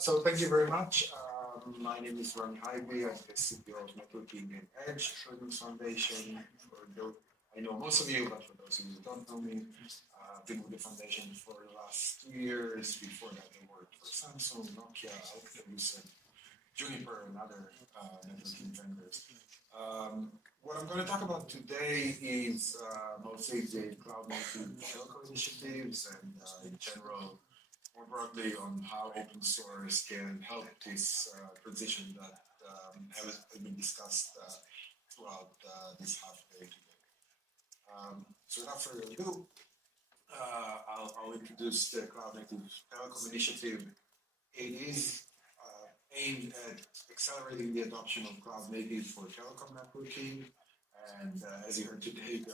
So thank you very much. My name is Ranny Haiby. I'm the CPO of Networking and Edge Children's Foundation. For those, I know most of you, but for those of you who don't know me, I've been with the foundation for the last 2 years. Before that, I worked for Samsung, Nokia, Alcatel, and Juniper, and other networking vendors. What I'm going to talk about today is mostly the cloud native telco initiatives and in general more broadly on how open source can help this transition that has been discussed throughout this half day today. So without further ado, I'll introduce the Cloud Native Telecom Initiative. It is aimed at accelerating the adoption of cloud native for telecom networking. And as you heard today,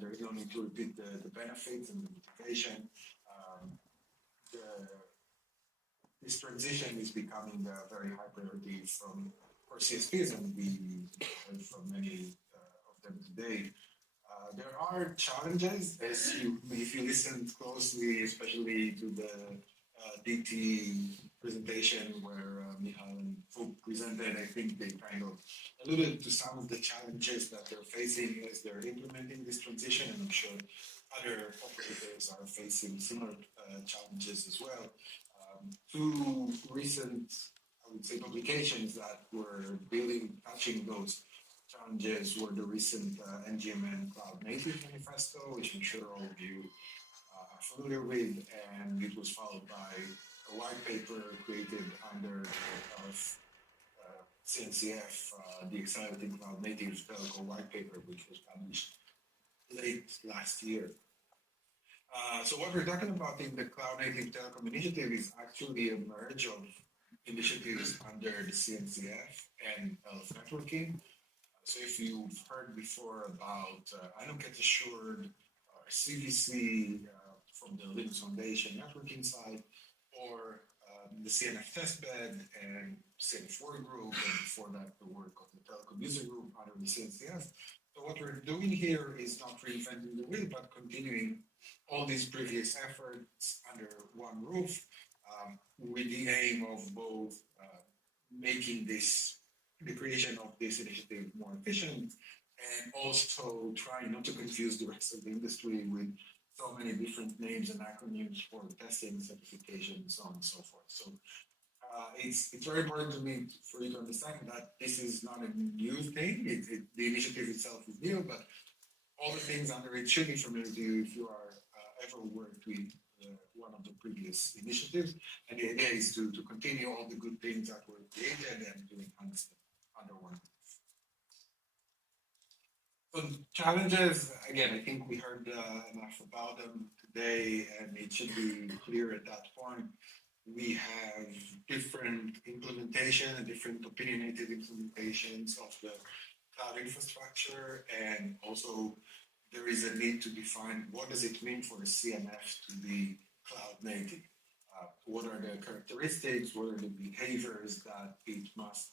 there is no need to repeat the benefits and the motivation. Um, the this transition is becoming a very high priority for CSPs, and we heard from many of them today. There are challenges, if you listen closely, especially to the DT presentation where Michal and Folk presented. I think they kind of alluded to some of the challenges that they're facing as they're implementing this transition, and I'm sure other operators are facing similar challenges as well. Two recent, I would say, publications that were touching those challenges were the recent NGMN Cloud Native Manifesto, which I'm sure all of you are familiar with, and it was followed by a white paper created under of CNCF, the Accelerating Cloud Native Telco white paper, which was published late last year. So what we're talking about in the Cloud Native Telecom Initiative is actually a merge of initiatives under the CNCF and ELF networking. So if you've heard before about Get Assured or CVC from the Linux Foundation networking side, or the CNF testbed and CNF work group, and before that the work of the Telecom User Group under the CNCF. So what we're doing here is not reinventing the wheel, but continuing all these previous efforts under one roof, with the aim of both making the creation of this initiative more efficient, and also trying not to confuse the rest of the industry with so many different names and acronyms for testing, certification, so on and so forth. So it's very important to me for you to understand that this is not a new thing. The initiative itself is new, but all the things under it should be familiar to you if you are ever worked with one of the previous initiatives. And the idea is to continue all the good things that were created and to enhance them under one. So challenges, again, I think we heard enough about them today, and it should be clear at that point. We have different implementation and different opinionated implementations of the cloud infrastructure, and also there is a need to define what does it mean for a CNF to be cloud native. What are the characteristics, what are the behaviors that it must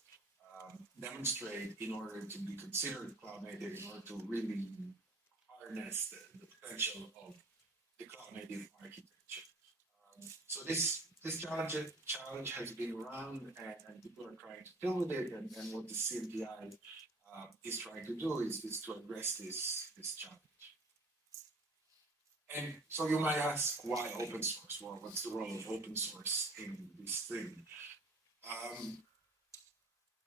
demonstrate in order to be considered cloud native, in order to really harness the potential of the cloud native architecture. So this challenge has been around, and people are trying to deal with it, and what the CMTI is trying to do is to address this challenge. And so you might ask, why open source? Well, what's the role of open source in this thing?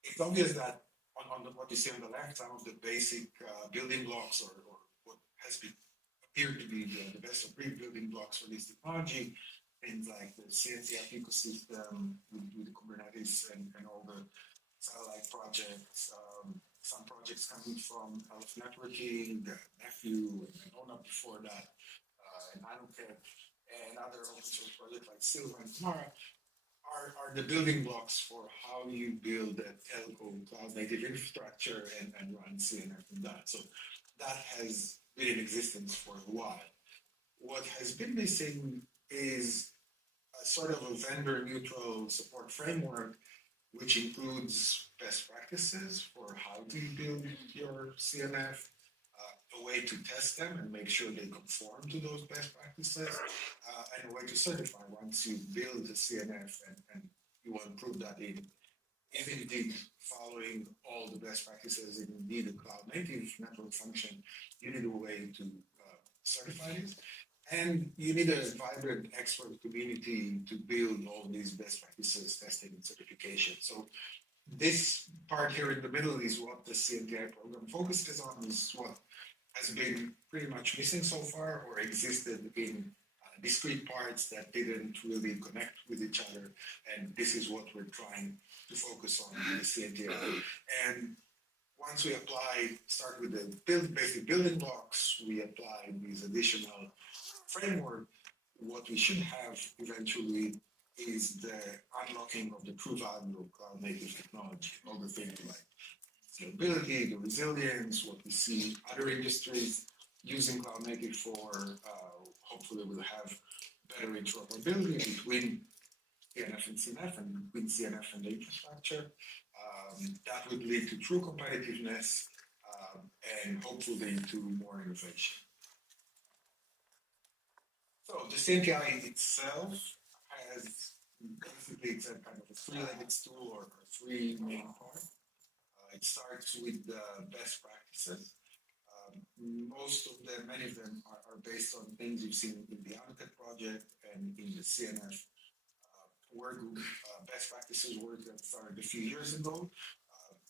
It's obvious that on what you see on the left, some of the basic building blocks, or what has appeared to be the best of breed building blocks for this technology, things like the CNCF ecosystem with the Kubernetes and all the satellite projects, some projects coming from ELF networking, the Nephew, and ONA before that, and Anuket, and other open source projects like Silva and Tamara, are the building blocks for how you build a telco cloud native infrastructure and run CNF and that. So that has been in existence for a while. What has been missing is a sort of a vendor neutral support framework, which includes best practices for how to build your CNF, a way to test them and make sure they conform to those best practices, and a way to certify once you build a CNF and you want to prove that it is indeed following all the best practices and indeed a cloud native network function. You need a way to certify it. And you need a vibrant expert community to build all these best practices, testing, and certification. So this part here in the middle is what the CNTI program focuses on, is what has been pretty much missing so far or existed in discrete parts that didn't really connect with each other. And this is what we're trying to focus on in the CNTI. And once we start with the basic building blocks, we apply these additional framework. What we should have eventually is the unlocking of the true value of cloud native technology, all the things like scalability, the resilience, what we see other industries using cloud native for. Hopefully we'll have better interoperability between CNF and CNF and between CNF and the infrastructure. That would lead to true competitiveness and hopefully to more innovation. So the CNTI itself has basically it's a kind of a three-legged stool or three main parts. It starts with the best practices. Most of them, many of them are based on things you've seen in the Anotech project and in the CNF work group. Best practices work that started a few years ago.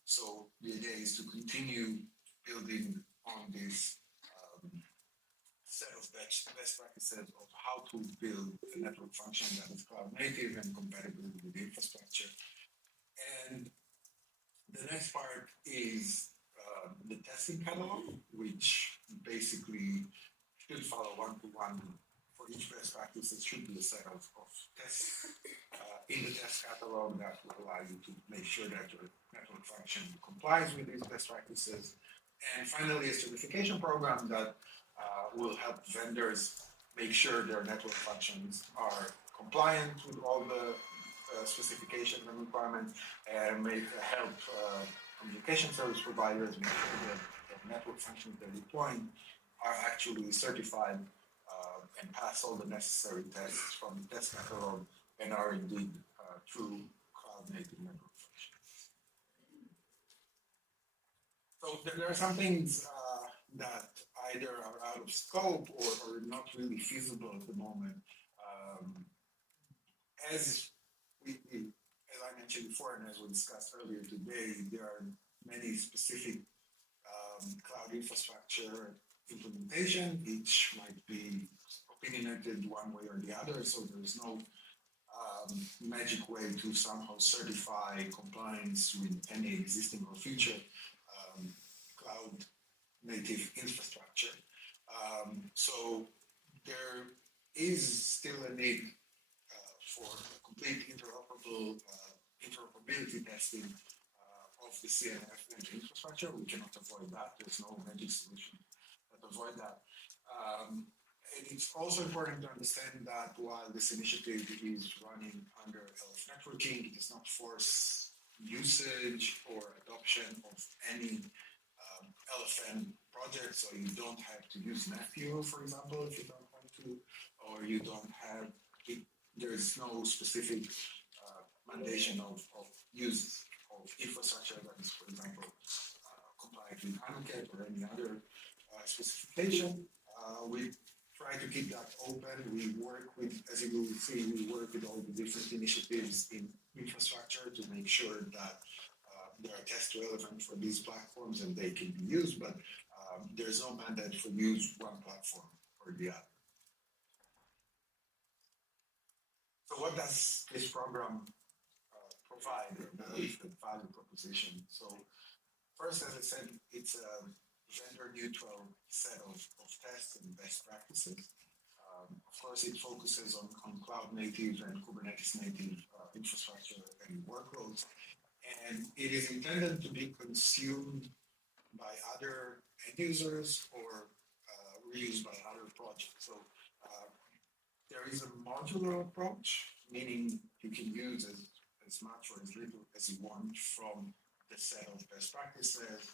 So the idea is to continue building on this set of best practices of how to build a network function that is cloud native and compatible with the infrastructure. And the next part is the testing catalog, which basically should follow one-to-one for each best practice. It should be a set of tests in the test catalog that will allow you to make sure that your network function complies with these best practices. And finally, a certification program that will help vendors make sure their network functions are compliant with all the specifications and requirements, and help communication service providers make sure that the network functions they're deploying are actually certified and pass all the necessary tests from the test catalog and are indeed true cloud-native network functions. So there are some things that either are out of scope or not really feasible at the moment. As I mentioned before, and as we discussed earlier today, there are many specific cloud infrastructure implementation. Each might be opinionated one way or the other, so there's no magic way to somehow certify compliance with any existing or future cloud native infrastructure. So there is still a need for complete interoperability testing of the CNF and the infrastructure. We cannot avoid that. There's no magic solution that avoid that. And it's also important to understand that while this initiative is running under LF networking, it does not force usage or adoption of any LFN project. So you don't have to use Nephew, for example, if you don't want to, or you don't have, there's no specific mandation of use of infrastructure that is, for example, compliant with Anotech or any other specification. We try to keep that open. We work with, as you will see, we work with all the different initiatives in infrastructure to make sure that they are test relevant for these platforms and they can be used, but there's no mandate for use one platform or the other. So what does this program provide, the value proposition? So first, as I said, it's a vendor-neutral set of tests and best practices. Of course, it focuses on cloud-native and Kubernetes-native infrastructure and workloads, and it is intended to be consumed by other end users or reused by other projects. So there is a modular approach, meaning you can use as much or as little as you want from the set of best practices,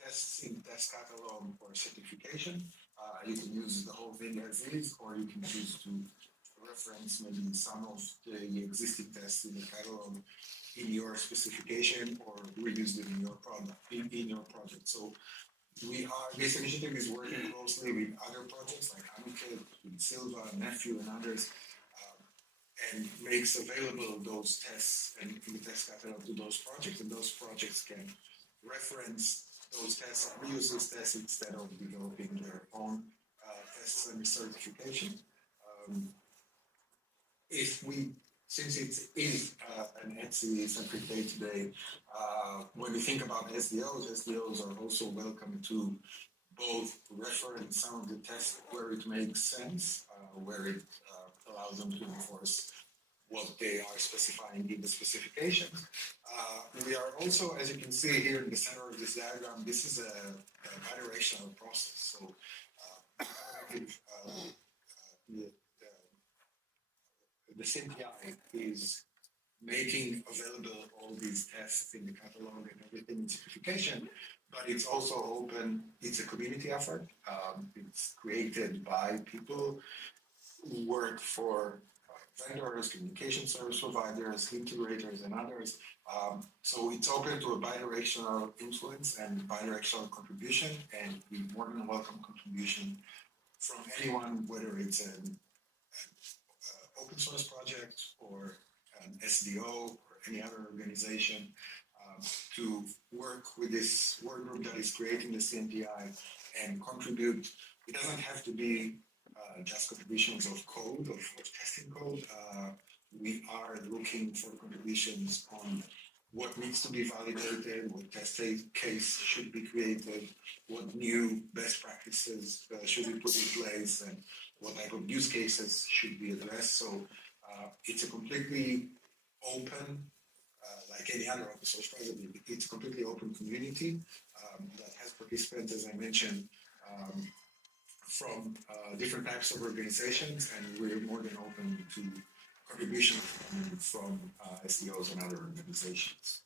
tests in test catalog or certification. You can use the whole thing as is, or you can choose to reference maybe some of the existing tests in the catalog in your specification or reuse them in your product, in your project. So this initiative is working closely with other projects like Amical, with Silva, Nephew, and others, and makes available those tests and in the test catalog to those projects, and those projects can reference those tests, reuse those tests instead of developing their own tests and certification. Since it is an ETSI-centric day today, when we think about SDOs are also welcome to both reference some of the tests where it makes sense, where it allows them to enforce what they are specifying in the specification. We are also, as you can see here in the center of this diagram, this is a bidirectional process. So the CNPI is making available all these tests in the catalog and everything in certification, but it's also open, it's a community effort. It's created by people who work for vendors, communication service providers, integrators, and others. So it's open to a bidirectional influence and bidirectional contribution, and we more than welcome contribution from anyone, whether it's an open source project or an SDO or any other organization, to work with this work group that is creating the CNPI and contribute. It doesn't have to be just contributions of code, of testing code. We are looking for contributions on what needs to be validated, what test case should be created, what new best practices should be put in place, and what type of use cases should be addressed. So it's a completely open, like any other open source project, it's a completely open community that has participants, as I mentioned, from different types of organizations, and we're more than open to contributions from SDOs and other organizations.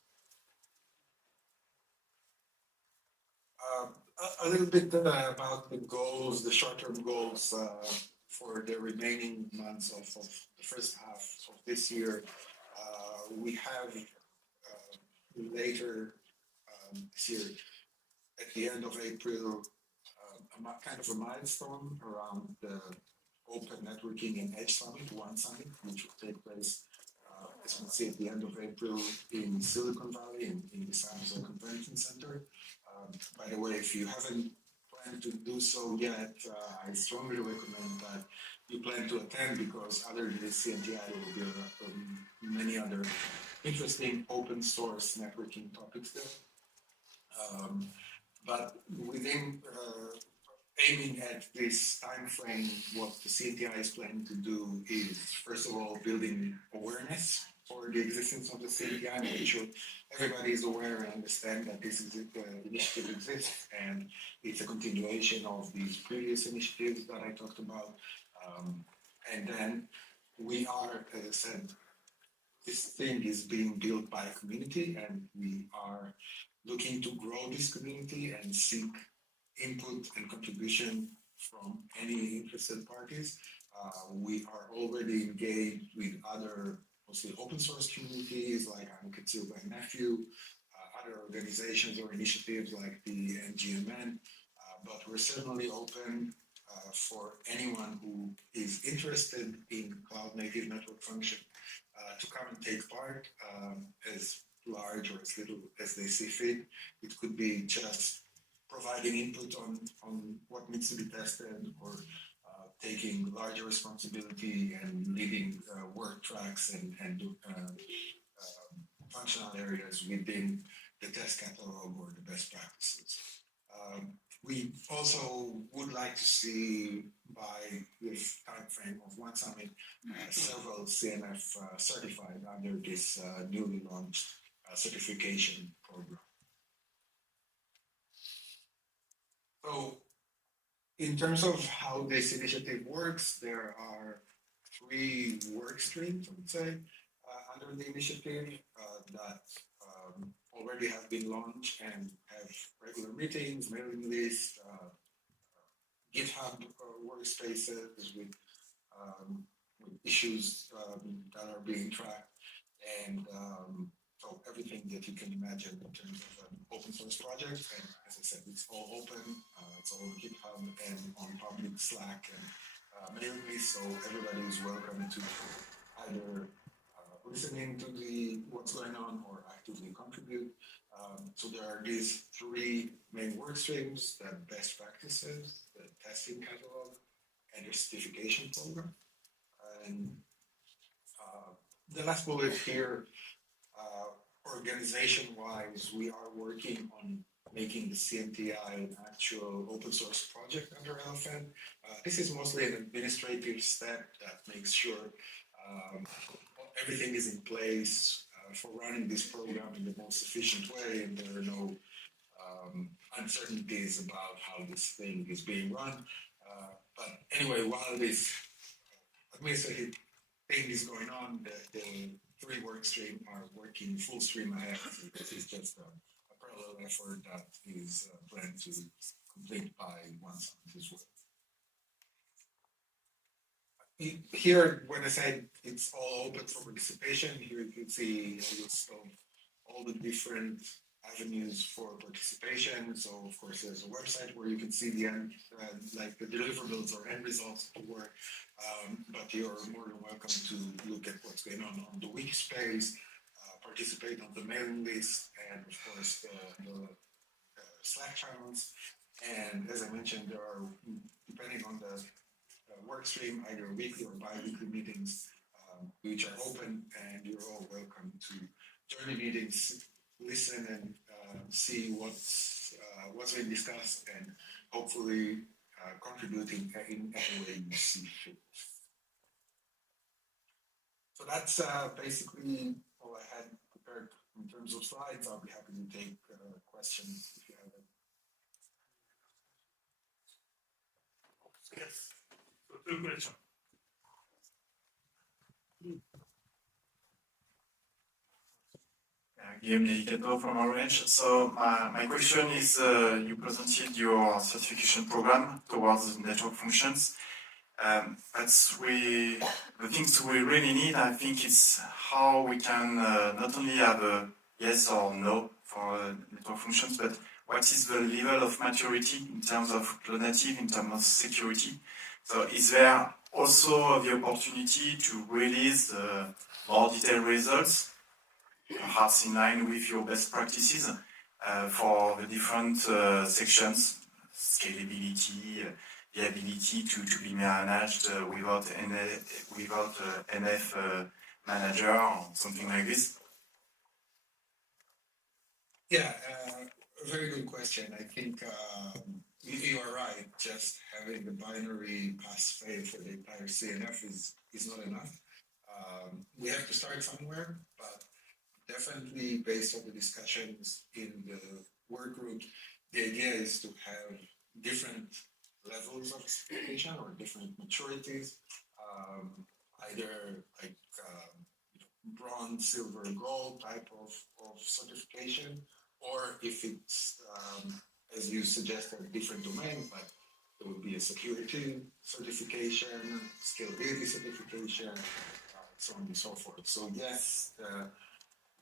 A little bit about the goals, the short-term goals for the remaining months of the first half of this year. We have later this year, at the end of April, kind of a milestone around the Open Networking and Edge Summit, One Summit, which will take place, as you can see, at the end of April in Silicon Valley, in the San Jose Convention Center. By the way, if you haven't planned to do so yet, I strongly recommend that you plan to attend, because other than the CNTI, there will be many other interesting open source networking topics there. But within aiming at this time frame, what the CNTI is planning to do is, first of all, building awareness for the existence of the CNTI, making sure everybody is aware and understand that this initiative exists, and it's a continuation of these previous initiatives that I talked about. And then we are, as I said, this thing is being built by a community, and we are looking to grow this community and seek input and contribution from any interested parties. We are already engaged with other, mostly open source communities like Silva and Nephew, other organizations or initiatives like the NGMN, but we're certainly open for anyone who is interested in cloud native network function to come and take part, as large or as little as they see fit. It could be just providing input on what needs to be tested, or taking larger responsibility and leading work tracks and functional areas within the test catalog or the best practices. We also would like to see, by this time frame of One Summit, several CNF certified under this newly launched certification program. So, in terms of how this initiative works, there are 3 work streams, I would say, under the initiative that already have been launched and have regular meetings, mailing lists, GitHub workspaces with issues that are being tracked, and so everything that you can imagine in terms of an open source project. And as I said, it's all open, it's all on GitHub and on public Slack and mailing list, so everybody is welcome to either listening to what's going on or actively contribute. So there are these three main work streams: the best practices, the testing catalog, and the certification program. And the last bullet here, organization-wise, we are working on making the CMTI an actual open source project under Elephant. This is mostly an administrative step that makes sure everything is in place for running this program in the most efficient way, and there are no uncertainties about how this thing is being run. But anyway, while this administrative thing is going on, the three work streams are working full stream ahead. This is just a parallel effort that is planned to complete by once this work. Here, when I say it's all open for participation, here you can see a list of all the different avenues for participation. So, of course, there's a website where you can see the end, like the deliverables or end results of the work. But you're more than welcome to look at what's going on the wiki space, participate on the mailing list, and of course the Slack channels. And as I mentioned, there are, depending on the work stream, either weekly or bi-weekly meetings, which are open, and you're all welcome to join the meetings, listen and see what's being discussed, and hopefully contributing in any way you see fit. So that's basically all I had prepared in terms of slides. I'll be happy to take questions if you have it. Yes. So two questions. Guillaume Licato from Orange. So my question is, you presented your certification program towards network functions. The things we really need, I think, is how we can not only have a yes or no for network functions, but what is the level of maturity in terms of cloud native, in terms of security. So is there also the opportunity to release more detailed results, perhaps in line with your best practices for the different sections, scalability, the ability to be managed without NF manager or something like this? Yeah, a very good question. I think you are right. Just having the binary pass-fail for the entire CNF is not enough. We have to start somewhere, but definitely based on the discussions in the work group, the idea is to have different levels of certification or different maturities, either like bronze, silver, gold type of certification, or if it's, as you suggested, a different domain, like there would be a security certification, scalability certification, so on and so forth. So yes,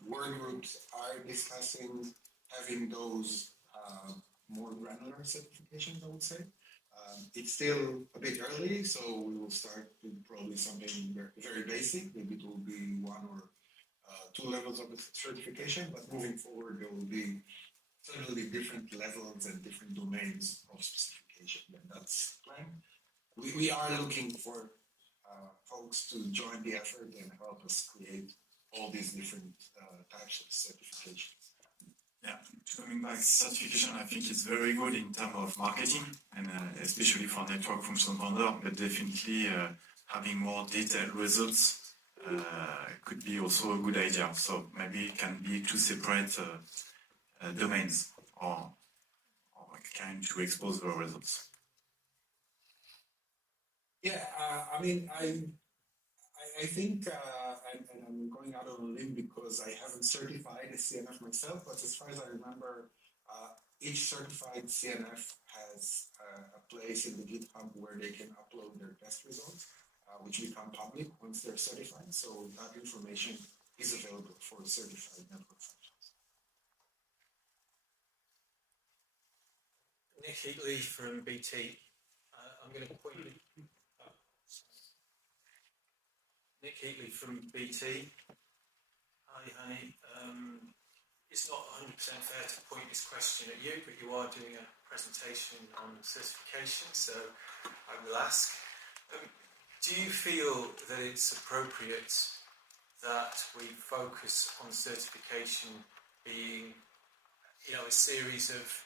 work groups are discussing having those more granular certifications, I would say. It's still a bit early, so we will start with probably something very basic. Maybe it will be one or two levels of certification, but moving forward, there will be certainly different levels and different domains of specification, and that's the plan. We are looking for folks to join the effort and help us create all these different types of certifications. Yeah, coming back, certification, I think it's very good in terms of marketing, and especially for network function vendor, but definitely having more detailed results could be also a good idea. So maybe it can be two separate domains or kind to expose the results. Yeah, I mean, I think, and I'm going out on a limb because I haven't certified a CNF myself, but as far as I remember, each certified CNF has a place in the GitHub where they can upload their test results. which become public once they're certified. So that information is available for certified network functions. Nick Heatley from BT. I'm going to point you. Nick Heatley from BT. Hi. It's not 100% fair to point this question at you, but you are doing a presentation on certification, so I will ask. Do you feel that it's appropriate that we focus on certification being, a series of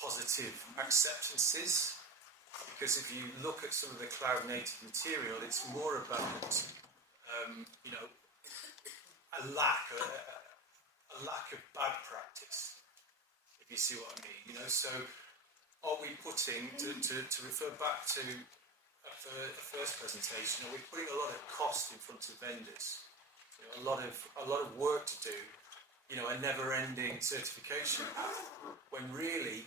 positive acceptances? Because if you look at some of the cloud native material, it's more about a lack of bad practice, if you see what I mean. So are we putting, to refer back to a first presentation, are we putting a lot of cost in front of vendors? A lot of work to do, a never-ending certification path, when really,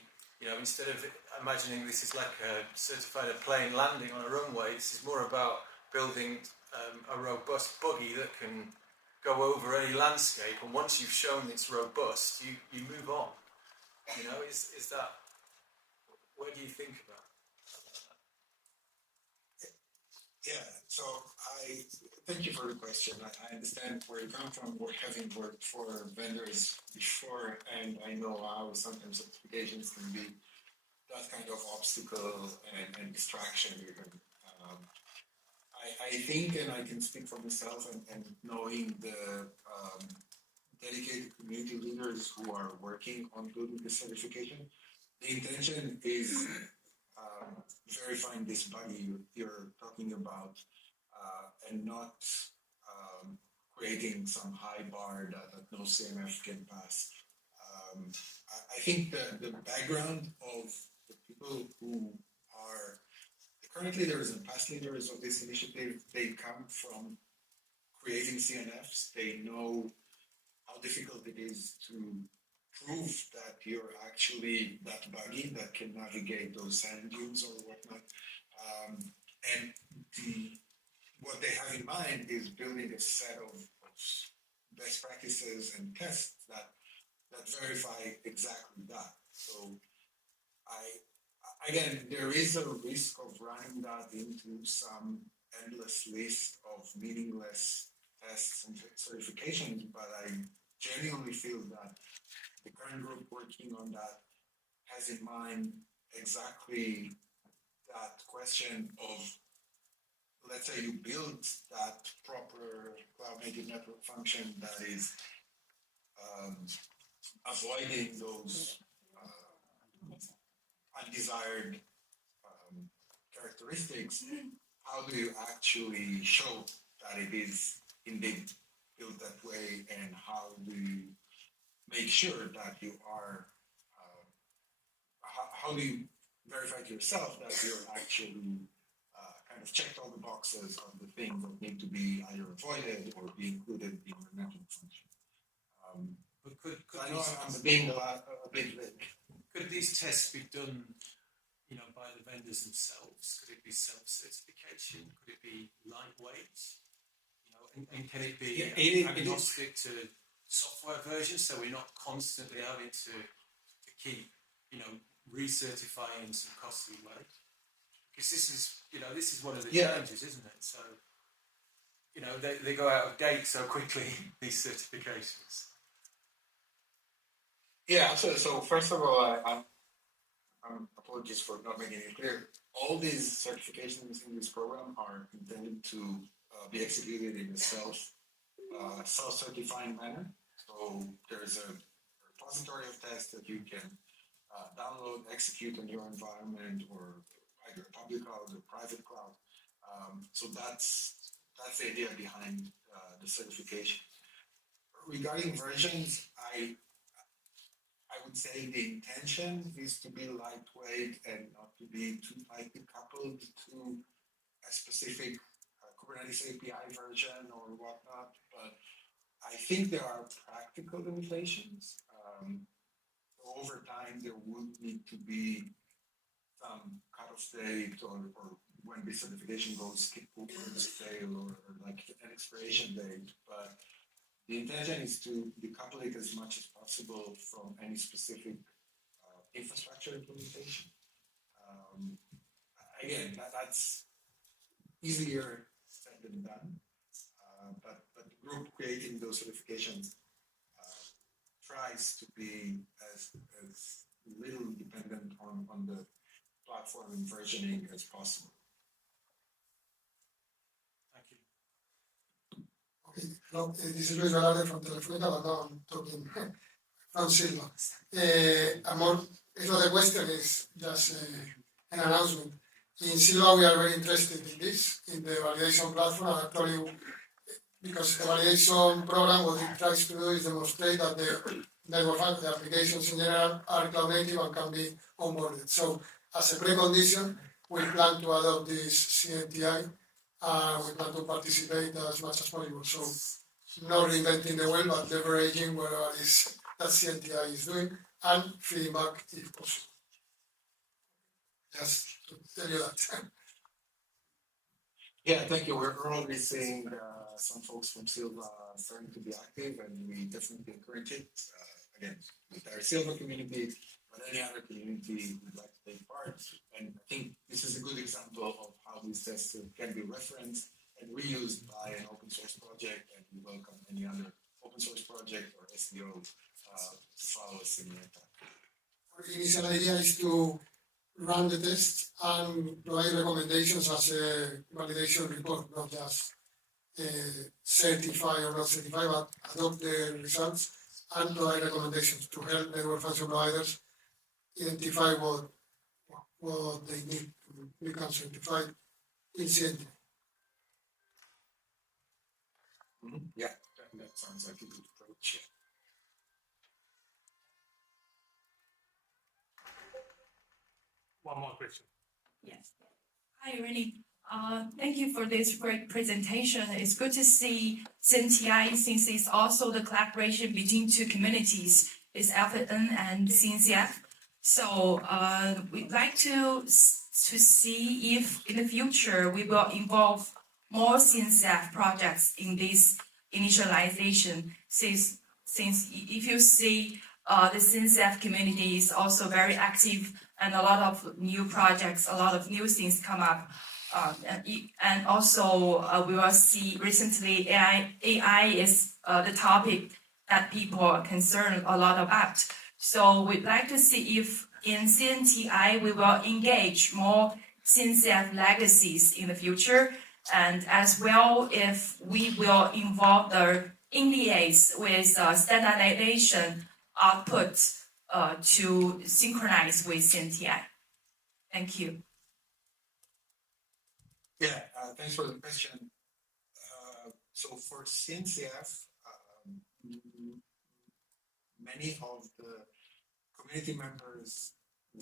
instead of imagining this is like a certified plane landing on a runway, this is more about building a robust buggy that can go over any landscape, and once you've shown it's robust, you move on. Is that, what do you think about that? Yeah, so I thank you for the question. I understand where you come from, having worked for vendors before, and I know how sometimes certifications can be that kind of obstacle and distraction even. I think, and I can speak for myself, and knowing the dedicated community leaders who are working on building the certification, the intention is verifying this body you're talking about, and not creating some high bar that no CNF can pass. I think the background of the people who are current leaders and past leaders of this initiative, they come from creating CNFs. They know how difficult it is to prove that you're actually that buggy that can navigate those sand dunes or whatnot. And what they have in mind is building a set of best practices and tests that verify exactly that. So again, there is a risk of running that into some endless list of meaningless tests and certifications, but I genuinely feel that the current group working on that has in mind exactly that question of, let's say you build that proper cloud native network function that is avoiding those undesired characteristics. How do you actually show that it is indeed built that way, and how do you make sure that you are, how do you verify to yourself that you're actually kind of checked all the boxes of the things that need to be either avoided or be included in your network function? But could I know I'm being a bit vague. Could these tests be done, by the vendors themselves? Could it be self-certification? Could it be lightweight? And can it be agnostic to software versions, so we're not constantly having to keep, recertifying in some costly way? Because this is one of the challenges, isn't it? So, they go out of date so quickly, these certifications. Yeah, so first of all, apologies for not making it clear. All these certifications in this program are intended to be executed in a self-certifying manner. So there's a repository of tests that you can download, execute on your environment, or either a public cloud or private cloud. So that's the idea behind the certification. Regarding versions, I would say the intention is to be lightweight and not to be too tightly coupled to a specific Kubernetes API version or whatnot, but I think there are practical limitations. Over time, there would need to be some cutoff date or when the certification goes fail or like an expiration date, but the intention is to decouple it as much as possible from any specific infrastructure implementation. Again, that's easier said than done, but the group creating those certifications tries to be as little dependent on the platform and versioning as possible. Thank you. Okay, hello, this is Luis Velarde from Telefónica, but now I'm talking from Silva. The question is just an announcement. In Silva, we are very interested in this, in the validation platform. Actually, because the validation program, what it tries to do is demonstrate that the applications in general are cloud native and can be onboarded. So, as a precondition, we plan to adopt this CNTI. We plan to participate as much as possible. So, not reinventing the wheel, but leveraging whatever is that CNTI is doing and feeding back if possible. Just to tell you that. Yeah, thank you. We're already seeing some folks from Silva starting to be active, and we definitely encourage it. Again, with our Silva community, but any other community would like to take part. And I think this is a good example of how these tests can be referenced and reused by an open source project, and we welcome any other open source project or SDO to follow a similar path. Our initial idea is to run the test and provide recommendations as a validation report, not just certify or not certify, but adopt the results and provide recommendations to help network function providers identify what they need to become certified incidentally. Yeah, that sounds like a good approach. One more question. Yes. Hi, Ranny. Thank you for this great presentation. It's good to see CNTI, since it's also the collaboration between two communities, it's Alpha-N and CNCF. So we'd like to see if in the future we will involve more CNCF projects in this initialization, since if you see the CNCF community is also very active and a lot of new projects, a lot of new things come up. And also we will see recently AI is the topic that people are concerned a lot about. So we'd like to see if in CNTI we will engage more CNCF legacies in the future, and as well if we will involve the NDAs with standardization output to synchronize with CNTI. Thank you. Yeah, thanks for the question. So for CNCF, many of the community members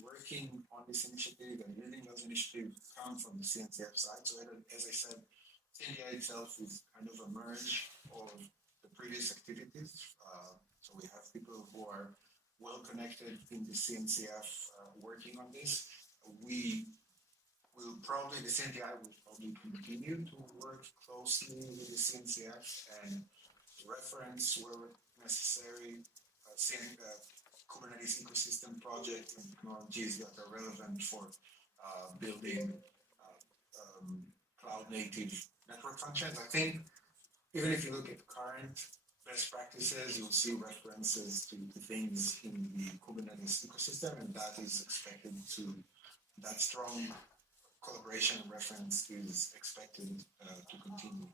working on this initiative and leading those initiatives come from the CNCF side. So as I said, CNTI itself is kind of a merge of the previous activities. So we have people who are well connected in the CNCF working on this. The CNTI will probably continue to work closely with the CNCF and reference where necessary Kubernetes ecosystem projects and technologies that are relevant for building cloud native network functions. I think even if you look at current best practices, you'll see references to things in the Kubernetes ecosystem, and that is expected to, that strong collaboration reference is expected to continue.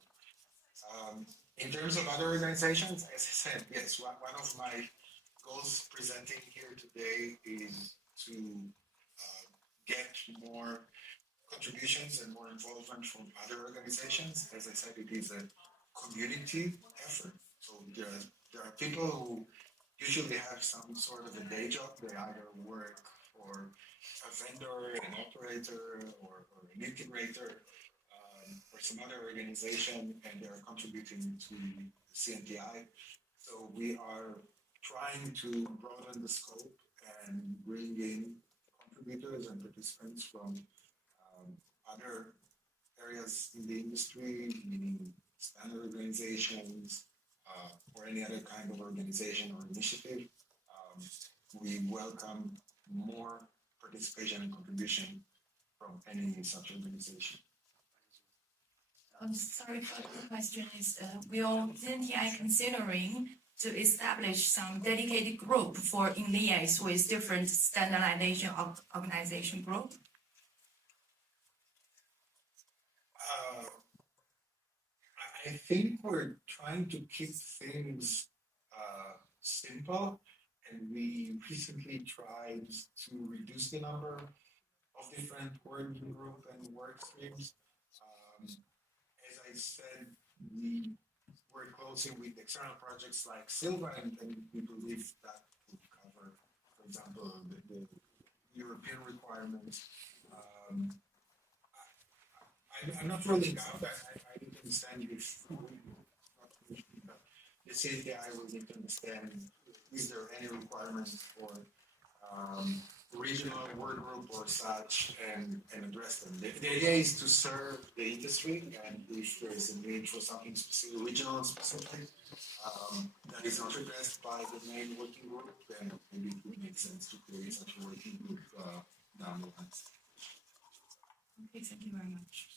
In terms of other organizations, as I said, yes, one of my goals presenting here today is to get more contributions and more involvement from other organizations. As I said, it is a community effort. So there are people who usually have some sort of a day job. They either work for a vendor, an operator, or an integrator, or some other organization, and they're contributing to CNTI. So we are trying to broaden the scope and bring in contributors and participants from other areas in the industry, meaning standard organizations, or any other kind of organization or initiative. We welcome more participation and contribution from any such organization. I'm sorry for the question is, will ZNTI considering to establish some dedicated group for in liaise with different standardization of organization group? I think we're trying to keep things simple, and we recently tried to reduce the number of different working group and work streams. As I said, we work closely with external projects like Silva, and we believe that would cover, for example, the European requirements. I'm not ruling out that. I don't understand if the CNTI will need to understand is there any requirements for regional work group or such and address them. The idea is to serve the industry, and if there is a need for something specific, regional and specific, that is not addressed by the main working group, then maybe it would make sense to create such a working group down the line. Okay, thank you very much.